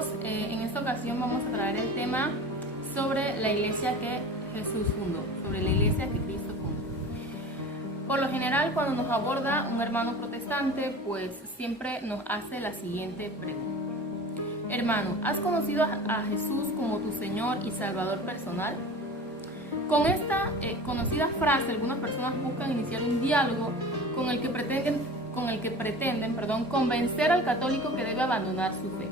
amigos, en esta ocasión vamos a traer el tema sobre la iglesia que Jesús fundó, sobre la iglesia que Cristo fundó. Por lo general, cuando nos aborda un hermano protestante, pues siempre nos hace la siguiente pregunta. Hermano, ¿has conocido a Jesús como tu Señor y Salvador personal? Con esta conocida frase, algunas personas buscan iniciar un diálogo con el que pretenden convencer al católico que debe abandonar su fe.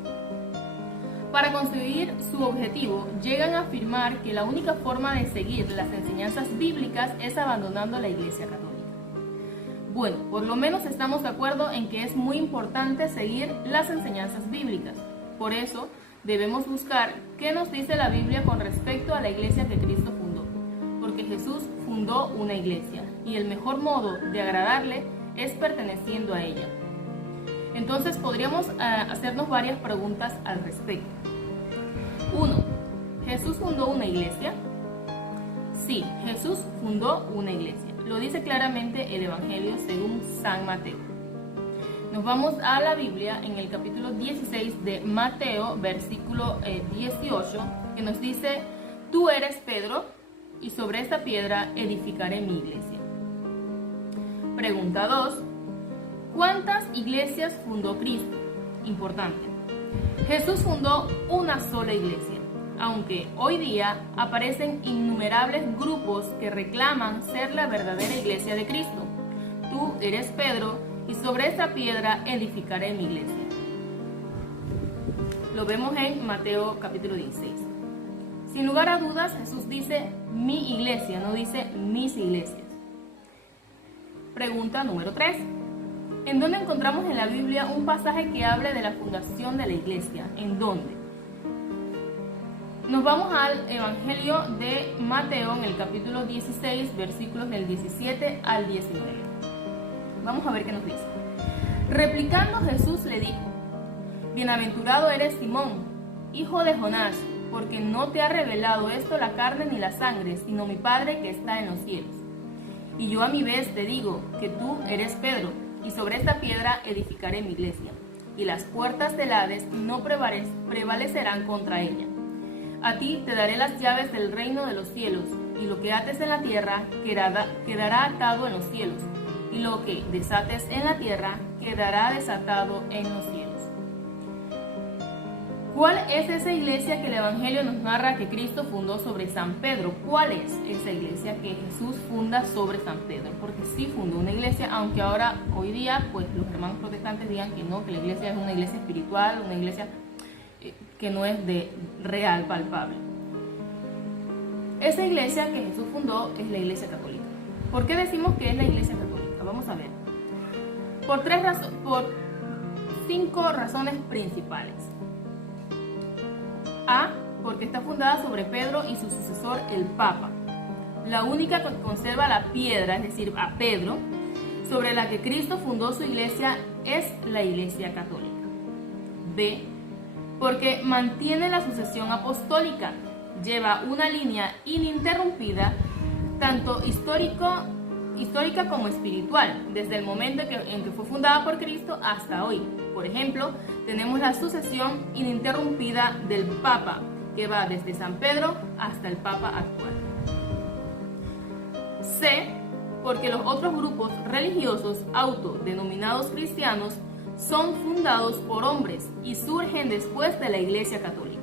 Para conseguir su objetivo, llegan a afirmar que la única forma de seguir las enseñanzas bíblicas es abandonando la Iglesia Católica. Bueno, por lo menos estamos de acuerdo en que es muy importante seguir las enseñanzas bíblicas. Por eso, debemos buscar qué nos dice la Biblia con respecto a la iglesia que Cristo fundó. Porque Jesús fundó una iglesia y el mejor modo de agradarle es perteneciendo a ella. Entonces podríamos hacernos varias preguntas al respecto. 1. ¿Jesús fundó una iglesia? Sí, Jesús fundó una iglesia. Lo dice claramente el Evangelio según San Mateo. Nos vamos a la Biblia en el capítulo 16 de Mateo, versículo 18, que nos dice: Tú eres Pedro, y sobre esta piedra edificaré mi iglesia. Pregunta 2. ¿Cuántas iglesias fundó Cristo? Importante. Jesús fundó una sola iglesia, aunque hoy día aparecen innumerables grupos que reclaman ser la verdadera iglesia de Cristo. Tú eres Pedro, y sobre esta piedra edificaré mi iglesia. Lo vemos en Mateo capítulo 16. Sin lugar a dudas, Jesús dice mi iglesia, no dice mis iglesias. Pregunta número 3. ¿En dónde encontramos en la Biblia un pasaje que hable de la fundación de la iglesia? ¿En dónde? Nos vamos al Evangelio de Mateo en el capítulo 16, versículos del 17 al 19. Vamos a ver qué nos dice. Replicando, Jesús le dijo: Bienaventurado eres Simón, hijo de Jonás, porque no te ha revelado esto la carne ni la sangre, sino mi Padre que está en los cielos. Y yo a mi vez te digo que tú eres Pedro, y sobre esta piedra edificaré mi iglesia, y las puertas del Hades no prevalecerán contra ella. A ti te daré las llaves del reino de los cielos, y lo que ates en la tierra quedará atado en los cielos, y lo que desates en la tierra quedará desatado en los cielos. ¿Cuál es esa iglesia que el Evangelio nos narra que Cristo fundó sobre San Pedro? ¿Cuál es esa iglesia que Jesús funda sobre San Pedro? Porque sí fundó una iglesia, aunque hoy día, pues los hermanos protestantes digan que no, que la iglesia es una iglesia espiritual, una iglesia que no es de real, palpable. Esa iglesia que Jesús fundó es la iglesia católica. ¿Por qué decimos que es la iglesia católica? Vamos a ver. Por 5 razones principales. A, porque está fundada sobre Pedro y su sucesor, el Papa. La única que conserva la piedra, es decir, a Pedro, sobre la que Cristo fundó su iglesia, es la Iglesia Católica. B, porque mantiene la sucesión apostólica. Lleva una línea ininterrumpida, tanto histórica como espiritual, desde el momento en que fue fundada por Cristo hasta hoy. Por ejemplo, tenemos la sucesión ininterrumpida del Papa, que va desde San Pedro hasta el Papa actual. C, porque los otros grupos religiosos autodenominados cristianos son fundados por hombres y surgen después de la Iglesia Católica,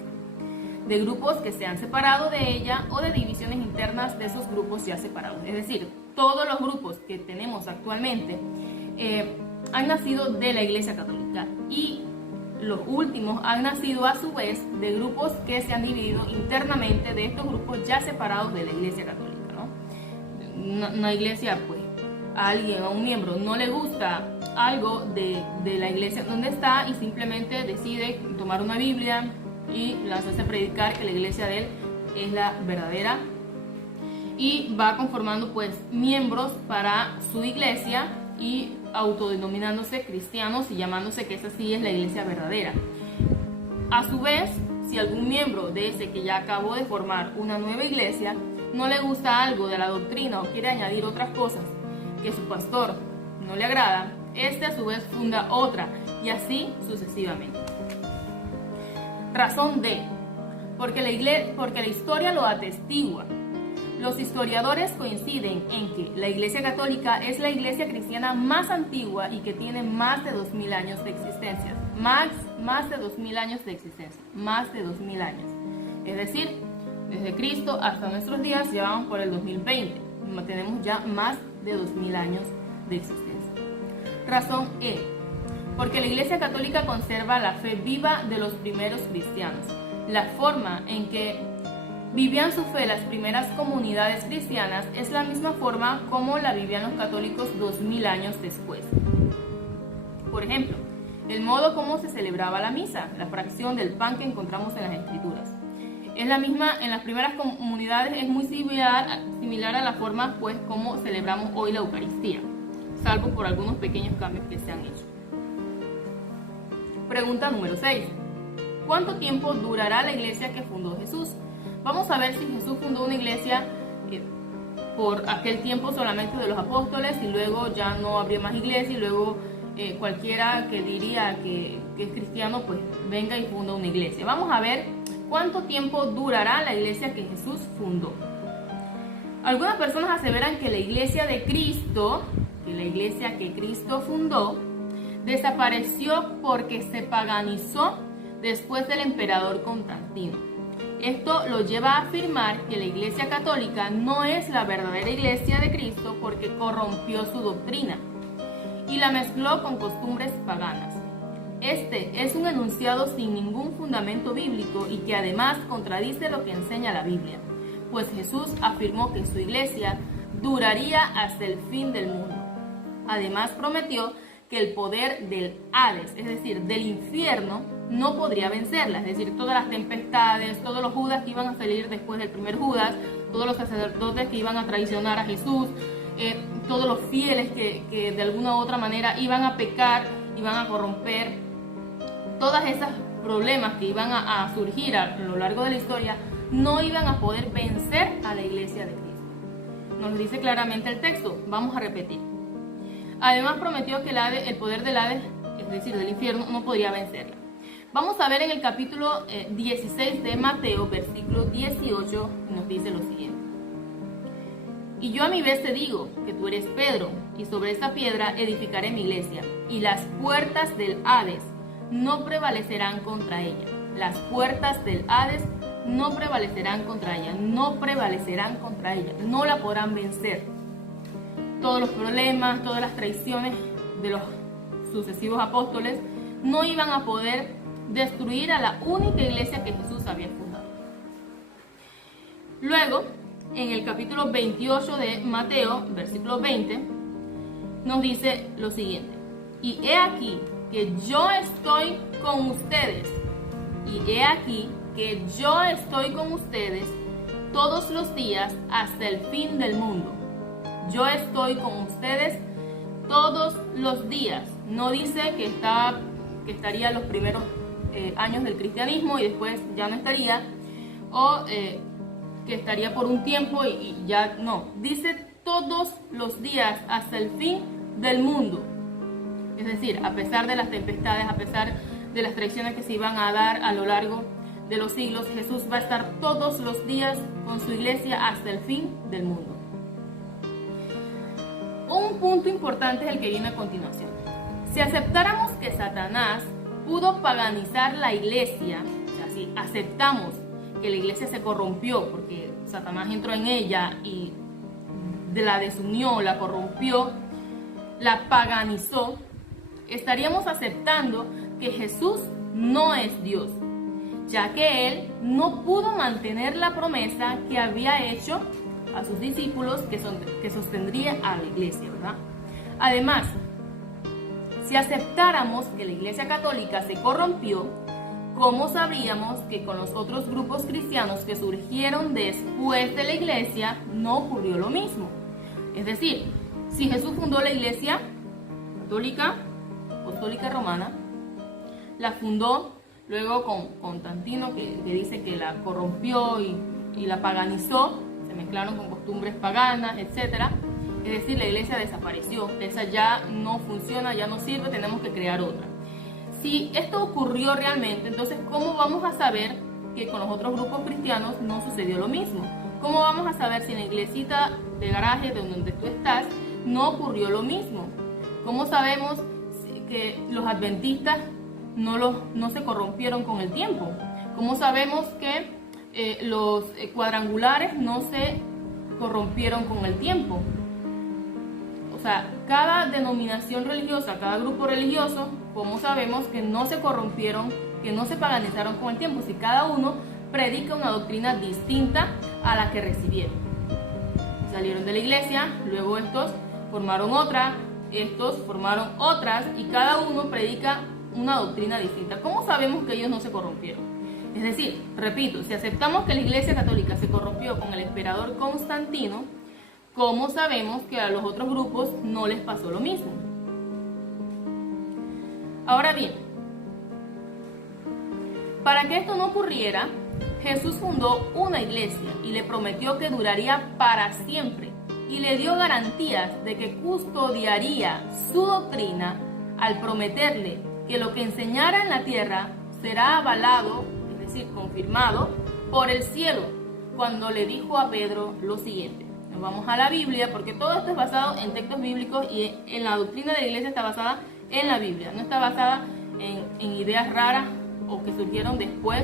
de grupos que se han separado de ella o de divisiones internas de esos grupos ya separados. Es decir, todos los grupos que tenemos actualmente han nacido de la Iglesia Católica, y los últimos han nacido a su vez de grupos que se han dividido internamente de estos grupos ya separados de la Iglesia Católica, ¿no? Una iglesia, pues, a un miembro no le gusta algo de la iglesia donde está y simplemente decide tomar una Biblia y lanzarse a predicar que la iglesia de él es la verdadera, y va conformando pues miembros para su iglesia y autodenominándose cristianos y llamándose que esa sí es la iglesia verdadera. A su vez, si algún miembro de ese que ya acabó de formar una nueva iglesia no le gusta algo de la doctrina o quiere añadir otras cosas que su pastor no le agrada, este a su vez funda otra, y así sucesivamente. Razón D, porque la historia lo atestigua. Los historiadores coinciden en que la Iglesia Católica es la iglesia cristiana más antigua y que tiene más de 2000 años de existencia. Más de 2000 años de existencia. Más de 2000 años. Es decir, desde Cristo hasta nuestros días, ya vamos por el 2020. Tenemos ya más de 2000 años de existencia. Razón E, porque la Iglesia Católica conserva la fe viva de los primeros cristianos. La forma en que vivían su fe las primeras comunidades cristianas es la misma forma como la vivían los católicos 2000 años después. Por ejemplo, el modo como se celebraba la misa, la fracción del pan que encontramos en las Escrituras. Es la misma en las primeras comunidades, es muy similar a la forma pues como celebramos hoy la Eucaristía, salvo por algunos pequeños cambios que se han hecho. Pregunta número 6. ¿Cuánto tiempo durará la iglesia que fundó Jesús? Vamos a ver si Jesús fundó una iglesia por aquel tiempo solamente de los apóstoles y luego ya no habría más iglesia y luego cualquiera que diría que es cristiano pues venga y funda una iglesia. Vamos a ver cuánto tiempo durará la iglesia que Jesús fundó. Algunas personas aseveran que la iglesia de Cristo, que la iglesia que Cristo fundó, desapareció porque se paganizó después del emperador Constantino. Esto lo lleva a afirmar que la Iglesia Católica no es la verdadera Iglesia de Cristo porque corrompió su doctrina y la mezcló con costumbres paganas. Este es un enunciado sin ningún fundamento bíblico y que además contradice lo que enseña la Biblia, pues Jesús afirmó que su Iglesia duraría hasta el fin del mundo. Además prometió que el poder del Hades, es decir, del infierno, no podría vencerla, es decir, todas las tempestades, todos los Judas que iban a salir después del primer Judas, todos los sacerdotes que iban a traicionar a Jesús, todos los fieles que de alguna u otra manera iban a pecar, iban a corromper, todos esos problemas que iban a surgir a lo largo de la historia, no iban a poder vencer a la iglesia de Cristo. Nos lo dice claramente el texto, vamos a repetir. Además prometió que el poder del Hades, es decir, del infierno, no podría vencerla. Vamos a ver en el capítulo 16 de Mateo, versículo 18, nos dice lo siguiente. Y yo a mi vez te digo que tú eres Pedro, y sobre esta piedra edificaré mi iglesia, y las puertas del Hades no prevalecerán contra ella. Las puertas del Hades no prevalecerán contra ella, no prevalecerán contra ella, no la podrán vencer. Todos los problemas, todas las traiciones de los sucesivos apóstoles no iban a poder destruir a la única iglesia que Jesús había fundado. Luego, en el capítulo 28 de Mateo, versículo 20, nos dice lo siguiente. Y he aquí que yo estoy con ustedes. Y he aquí que yo estoy con ustedes todos los días hasta el fin del mundo. Yo estoy con ustedes todos los días. No dice que estaría los primeros años del cristianismo y después ya no estaría, o que estaría por un tiempo y ya no. Dice todos los días hasta el fin del mundo. Es decir, a pesar de las tempestades, a pesar de las traiciones que se iban a dar a lo largo de los siglos, Jesús va a estar todos los días con su iglesia hasta el fin del mundo. Un punto importante es el que viene a continuación. Si aceptáramos que Satanás pudo paganizar la iglesia, o sea, si aceptamos que la iglesia se corrompió porque Satanás entró en ella y la desunió, la corrompió, la paganizó, estaríamos aceptando que Jesús no es Dios, ya que Él no pudo mantener la promesa que había hecho a sus discípulos que sostendría a la iglesia, ¿verdad? Además, si aceptáramos que la iglesia católica se corrompió, ¿cómo sabríamos que con los otros grupos cristianos que surgieron después de la iglesia no ocurrió lo mismo? Es decir, si Jesús fundó la iglesia católica, apostólica romana, la fundó luego con Constantino, que dice que la corrompió y la paganizó, se mezclaron con costumbres paganas, etc. Es decir, la iglesia desapareció, esa ya no funciona, ya no sirve, tenemos que crear otra. Si esto ocurrió realmente, entonces ¿cómo vamos a saber que con los otros grupos cristianos no sucedió lo mismo? ¿Cómo vamos a saber si en la iglesita de garaje de donde tú estás no ocurrió lo mismo? ¿Cómo sabemos que los adventistas no se corrompieron con el tiempo? ¿Cómo sabemos que los cuadrangulares no se corrompieron con el tiempo? O sea, cada denominación religiosa, cada grupo religioso, ¿cómo sabemos que no se corrompieron, que no se paganizaron con el tiempo? Si cada uno predica una doctrina distinta a la que recibieron. Salieron de la iglesia, luego estos formaron otra, estos formaron otras y cada uno predica una doctrina distinta. ¿Cómo sabemos que ellos no se corrompieron? Es decir, repito, si aceptamos que la Iglesia Católica se corrompió con el emperador Constantino, ¿cómo sabemos que a los otros grupos no les pasó lo mismo? Ahora bien, para que esto no ocurriera, Jesús fundó una iglesia y le prometió que duraría para siempre y le dio garantías de que custodiaría su doctrina al prometerle que lo que enseñara en la tierra será avalado, es decir, confirmado por el cielo, cuando le dijo a Pedro lo siguiente. Nos vamos a la Biblia porque todo esto es basado en textos bíblicos y en la doctrina de la iglesia está basada en la Biblia, no está basada en ideas raras o que surgieron después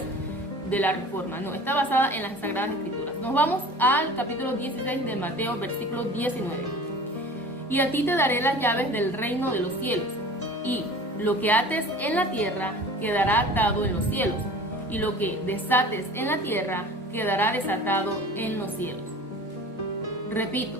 de la Reforma, no, está basada en las Sagradas Escrituras. Nos vamos al capítulo 16 de Mateo, versículo 19. Y a ti te daré las llaves del reino de los cielos, y lo que ates en la tierra quedará atado en los cielos, y lo que desates en la tierra quedará desatado en los cielos. Repito,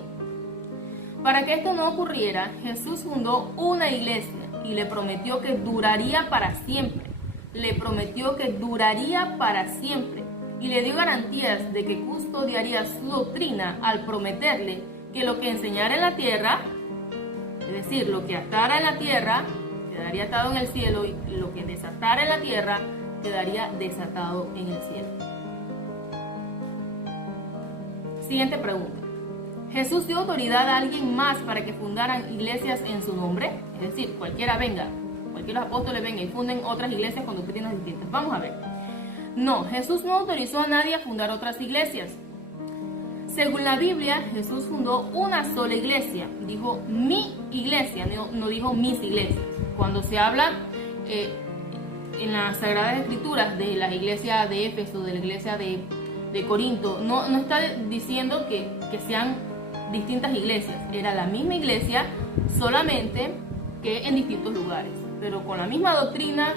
para que esto no ocurriera, Jesús fundó una iglesia y le prometió que duraría para siempre. Le prometió que duraría para siempre y le dio garantías de que custodiaría su doctrina al prometerle que lo que enseñara en la tierra, es decir, lo que atara en la tierra, quedaría atado en el cielo y lo que desatara en la tierra, quedaría desatado en el cielo. Siguiente pregunta. ¿Jesús dio autoridad a alguien más para que fundaran iglesias en su nombre? Es decir, cualquier apóstoles vengan y funden otras iglesias con doctrinas distintas. Vamos a ver. No, Jesús no autorizó a nadie a fundar otras iglesias. Según la Biblia, Jesús fundó una sola iglesia. Dijo mi iglesia, no dijo mis iglesias. Cuando se habla en las Sagradas Escrituras de la iglesia de Éfeso, de la iglesia de Corinto, no está diciendo que sean distintas iglesias. Era la misma iglesia, solamente que en distintos lugares, pero con la misma doctrina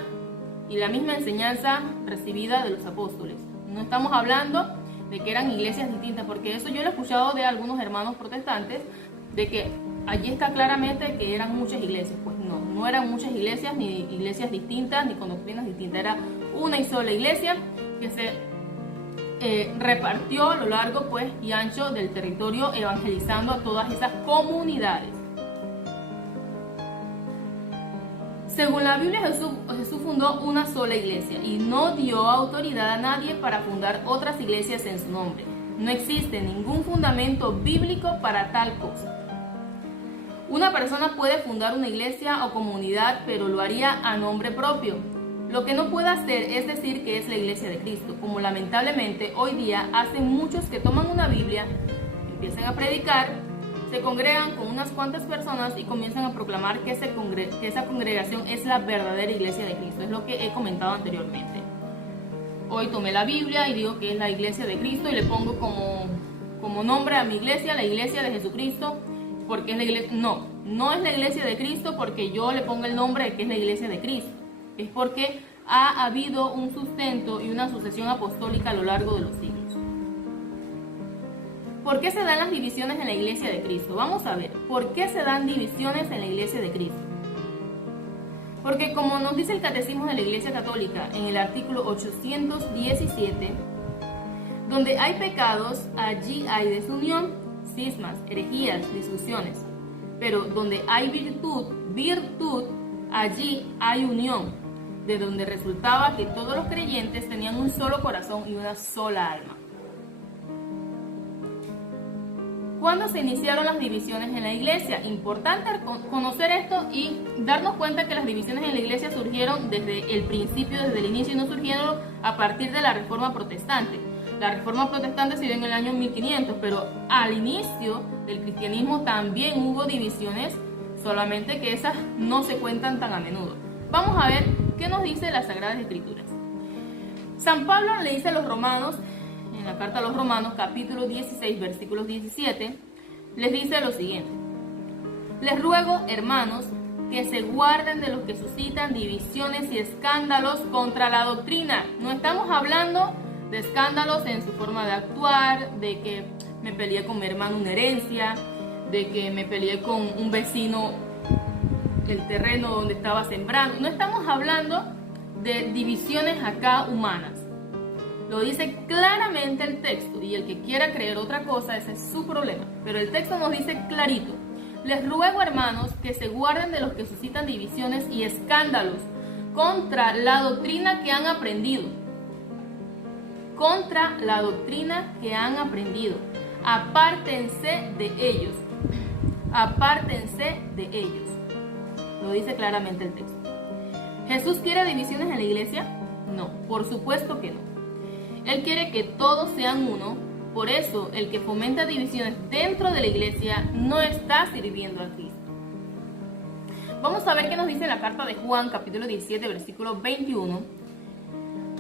y la misma enseñanza recibida de los apóstoles. No estamos hablando de que eran iglesias distintas, porque eso yo lo he escuchado de algunos hermanos protestantes, de que allí está claramente que eran muchas iglesias. Pues no eran muchas iglesias, ni iglesias distintas, ni con doctrinas distintas. Era una y sola iglesia que se repartió a lo largo pues y ancho del territorio, evangelizando a todas esas comunidades. Según la Biblia, Jesús fundó una sola iglesia y no dio autoridad a nadie para fundar otras iglesias en su nombre. No existe ningún fundamento bíblico para tal cosa. Una persona puede fundar una iglesia o comunidad, pero lo haría a nombre propio. Lo que no puede hacer es decir que es la iglesia de Cristo, como lamentablemente hoy día hacen muchos que toman una Biblia, empiezan a predicar, se congregan con unas cuantas personas y comienzan a proclamar que esa congregación es la verdadera iglesia de Cristo. Es lo que he comentado anteriormente. Hoy tomé la Biblia y digo que es la iglesia de Cristo y le pongo como nombre a mi iglesia, la iglesia de Jesucristo, porque es la iglesia. No es la iglesia de Cristo porque yo le pongo el nombre de que es la iglesia de Cristo. Es porque ha habido un sustento y una sucesión apostólica a lo largo de los siglos. ¿Por qué se dan las divisiones en la iglesia de Cristo? Vamos a ver, ¿por qué se dan divisiones en la iglesia de Cristo? Porque como nos dice el Catecismo de la Iglesia Católica en el artículo 817, donde hay pecados, allí hay desunión, cismas, herejías, discusiones. Pero donde hay virtud, allí hay unión, de donde resultaba que todos los creyentes tenían un solo corazón y una sola alma. ¿Cuándo se iniciaron las divisiones en la iglesia? Importante conocer esto y darnos cuenta que las divisiones en la iglesia surgieron desde el principio, desde el inicio, y no surgieron a partir de la Reforma Protestante. La Reforma Protestante se dio en el año 1500, pero al inicio del cristianismo también hubo divisiones, solamente que esas no se cuentan tan a menudo. Vamos a ver qué nos dice las Sagradas Escrituras. San Pablo le dice a los romanos, en la carta a los romanos, capítulo 16, versículos 17, les dice lo siguiente: les ruego, hermanos, que se guarden de los que suscitan divisiones y escándalos contra la doctrina. No estamos hablando de escándalos en su forma de actuar, de que me peleé con mi hermano una herencia, de que me peleé con un vecino el terreno donde estaba sembrando. No estamos hablando de divisiones acá humanas. Lo dice claramente el texto, y el que quiera creer otra cosa, ese es su problema. Pero el texto nos dice clarito: les ruego, hermanos, que se guarden de los que suscitan divisiones y escándalos contra la doctrina que han aprendido. Contra la doctrina que han aprendido. Apártense de ellos. Apártense de ellos. Lo dice claramente el texto. ¿Jesús quiere divisiones en la iglesia? No, por supuesto que no. Él quiere que todos sean uno. Por eso, el que fomenta divisiones dentro de la iglesia no está sirviendo a Cristo. Vamos a ver qué nos dice la carta de Juan, capítulo 17, versículo 21.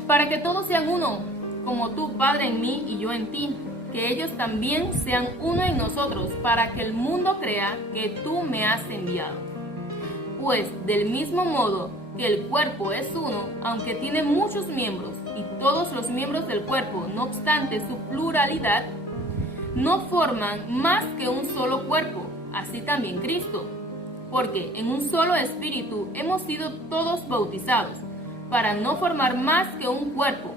Para que todos sean uno, como tú, Padre, en mí y yo en ti, que ellos también sean uno en nosotros, para que el mundo crea que tú me has enviado. Pues del mismo modo que el cuerpo es uno, aunque tiene muchos miembros, y todos los miembros del cuerpo, no obstante su pluralidad, no forman más que un solo cuerpo, así también Cristo. Porque en un solo espíritu hemos sido todos bautizados, para no formar más que un cuerpo,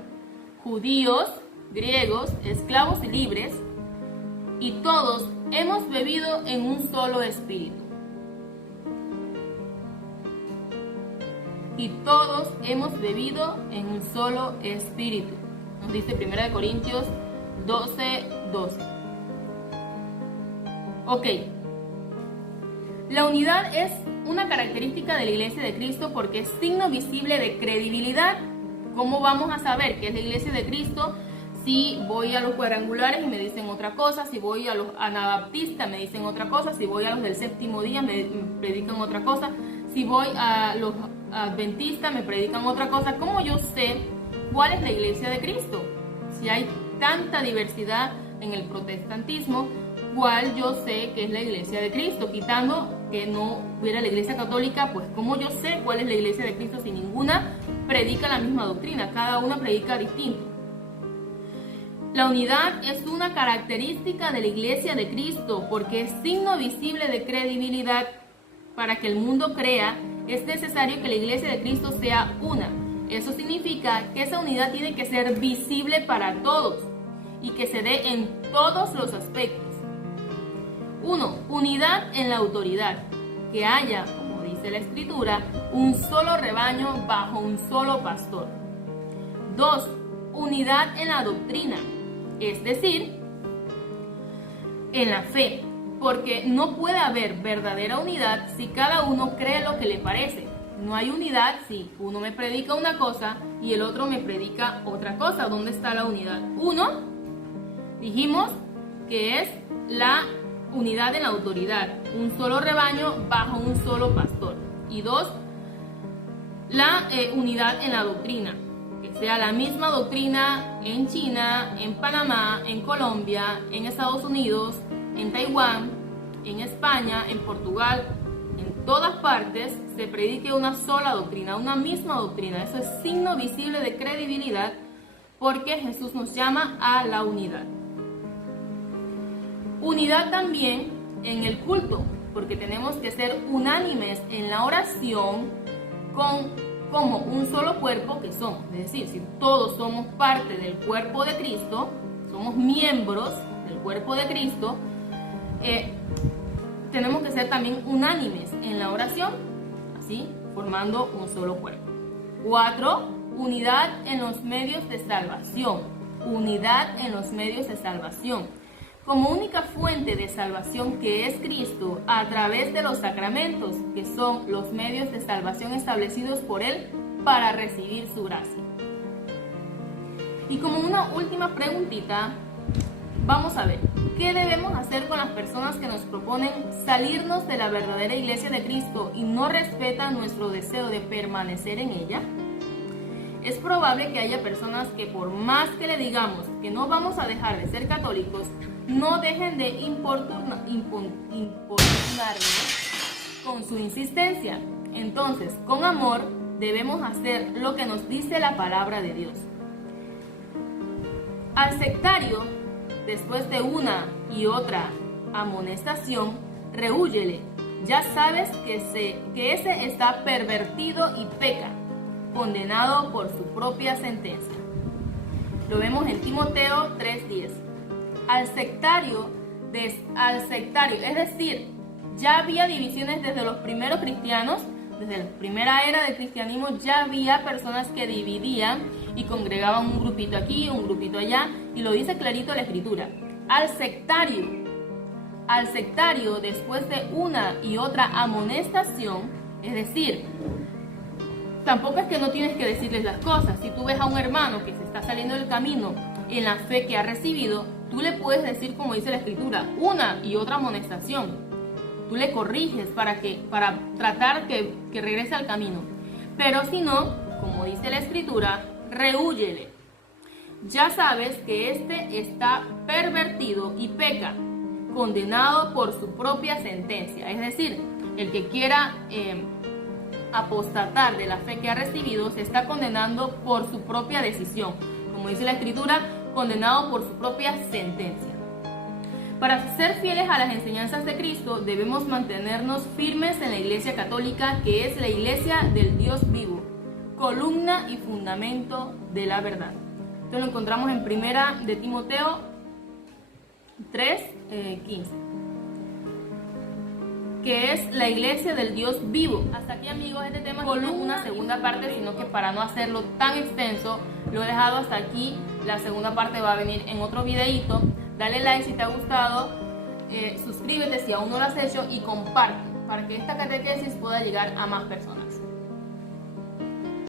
judíos, griegos, esclavos y libres, y todos hemos bebido en un solo espíritu. Y todos hemos bebido en un solo espíritu. Nos dice 1 Corintios 12:12. Ok. La unidad es una característica de la Iglesia de Cristo porque es signo visible de credibilidad. ¿Cómo vamos a saber que es la Iglesia de Cristo si voy a los cuadrangulares y me dicen otra cosa? Si voy a los anabaptistas me dicen otra cosa. Si voy a los del séptimo día me predican otra cosa. Si voy a los adventistas me predican otra cosa. ¿Cómo yo sé cuál es la Iglesia de Cristo? Si hay tanta diversidad en el protestantismo, ¿cuál yo sé que es la Iglesia de Cristo? Quitando que no hubiera la Iglesia católica, pues ¿cómo yo sé cuál es la Iglesia de Cristo si ninguna predica la misma doctrina? Cada una predica distinto. La unidad es una característica de la Iglesia de Cristo porque es signo visible de credibilidad. Para que el mundo crea, es necesario que la Iglesia de Cristo sea una. Eso significa que esa unidad tiene que ser visible para todos y que se dé en todos los aspectos. 1. Unidad en la autoridad. Que haya, como dice la Escritura, un solo rebaño bajo un solo pastor. 2. Unidad en la doctrina, es decir, en la fe. Porque no puede haber verdadera unidad si cada uno cree lo que le parece. No hay unidad si uno me predica una cosa y el otro me predica otra cosa. ¿Dónde está la unidad? 1, dijimos que es la unidad en la autoridad. Un solo rebaño bajo un solo pastor. Y 2, la unidad en la doctrina. Que sea la misma doctrina en China, en Panamá, en Colombia, en Estados Unidos, en Taiwán, en España, en Portugal, en todas partes se predique una sola doctrina, una misma doctrina. Eso es signo visible de credibilidad porque Jesús nos llama a la unidad. Unidad también en el culto, porque tenemos que ser unánimes en la oración como un solo cuerpo que somos. Es decir, si todos somos parte del cuerpo de Cristo, somos miembros del cuerpo de Cristo, tenemos que ser también unánimes en la oración, así formando un solo cuerpo. 4. Unidad en los medios de salvación. Unidad en los medios de salvación. como única fuente de salvación que es Cristo a través de los sacramentos, que son los medios de salvación establecidos por Él para recibir su gracia. Y como una última preguntita, vamos a ver, ¿qué debemos hacer con las personas que nos proponen salirnos de la verdadera iglesia de Cristo y no respetan nuestro deseo de permanecer en ella? Es probable que haya personas que por más que le digamos que no vamos a dejar de ser católicos, no dejen de importunarnos con su insistencia. Entonces, con amor, debemos hacer lo que nos dice la palabra de Dios. Al sectario, después de una y otra amonestación, rehúyele. Ya sabes que ese está pervertido y peca, condenado por su propia sentencia. Lo vemos en Timoteo 3:10. Al sectario, es decir, ya había divisiones desde los primeros cristianos, desde la primera era del cristianismo ya había personas que dividían y congregaban un grupito aquí, un grupito allá, y lo dice clarito la Escritura. Al sectario, después de una y otra amonestación, es decir, tampoco es que no tienes que decirles las cosas. Si tú ves a un hermano que se está saliendo del camino en la fe que ha recibido, tú le puedes decir, como dice la Escritura, una y otra amonestación. Tú le corriges para tratar que regrese al camino. Pero si no, como dice la Escritura, rehúyele. Ya sabes que éste está pervertido y peca, condenado por su propia sentencia. Es decir, el que quiera apostatar de la fe que ha recibido se está condenando por su propia decisión. Como dice la Escritura, condenado por su propia sentencia. Para ser fieles a las enseñanzas de Cristo, debemos mantenernos firmes en la Iglesia Católica, que es la Iglesia del Dios vivo, columna y fundamento de la verdad. Esto lo encontramos en Primera de Timoteo 3:15, que es la Iglesia del Dios vivo. Hasta aquí, amigos, este tema tiene una segunda parte, sino que para no hacerlo tan extenso, lo he dejado hasta aquí. La segunda parte va a venir en otro videito. Dale like si te ha gustado, suscríbete si aún no lo has hecho y comparte para que esta catequesis pueda llegar a más personas.